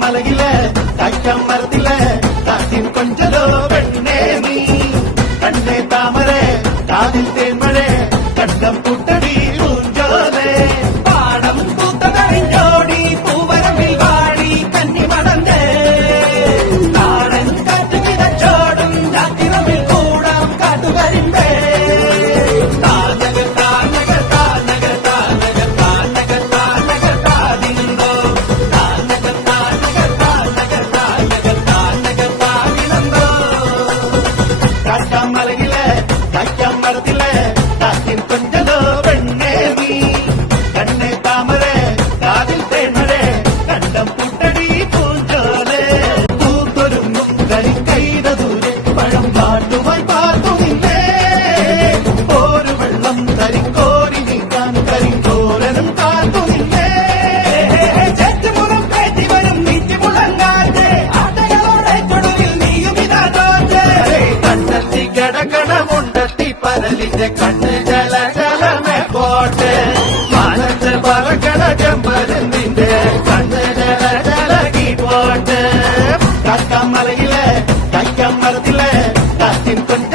மலையில காய்க்காம மரத்தில காத்தின் கொஞ்சலோ பெண்ணே நீ கண்ணே தாமரை காதில் தேன்மழை கண்டம் புட்டடி பூஞ்சோலே பாடம் பூத்ததோடி பூவரம்பில் வாடி கன்னி மடந்தே நாடன் காற்று விதச்சோடும் ஜாத்திரமில் கூடம் காட்டு வரும்பே மலையில காய்க்காம மரத்தில காத்தின் கொஞ்சலோ பெண்ணே நீ கண்ணே தாமரை காதில் தேன்மழை கண்டம் புட்டடி பூஞ்சோலே பூத்தொருங்கும் கறி கைத ദൂരെ പഴം കാട്ടുമായി പാർത്തുന്നില്ലേ ഒരു വെള്ളം കരിക്കോരി നീക്കാൻ കരിങ്കോരനും കാത്തുന്നില്ലേ ചേറ്റുമുറം കയറ്റി വരും നീറ്റി മുളങ്ങാതെ ആട്ടകളോടെ കൊടുവിൽ നീയും ഇതാ കണ്ടെത്തി കിടക്കണ മുണ്ടെത്തി പരലിന്റെ കണ്ണ് ജല ജലമേ പോട്ടെ മനത്ത് പറക്കണ ചെമ്പരന്തിന്റെ കണ്ണ് ജല ജലകി പോട്ടെ കാക്കാം മലയിലെ കായ്ക്കാം മരത്തിലെ കാറ്റിൻ കൊണ്ട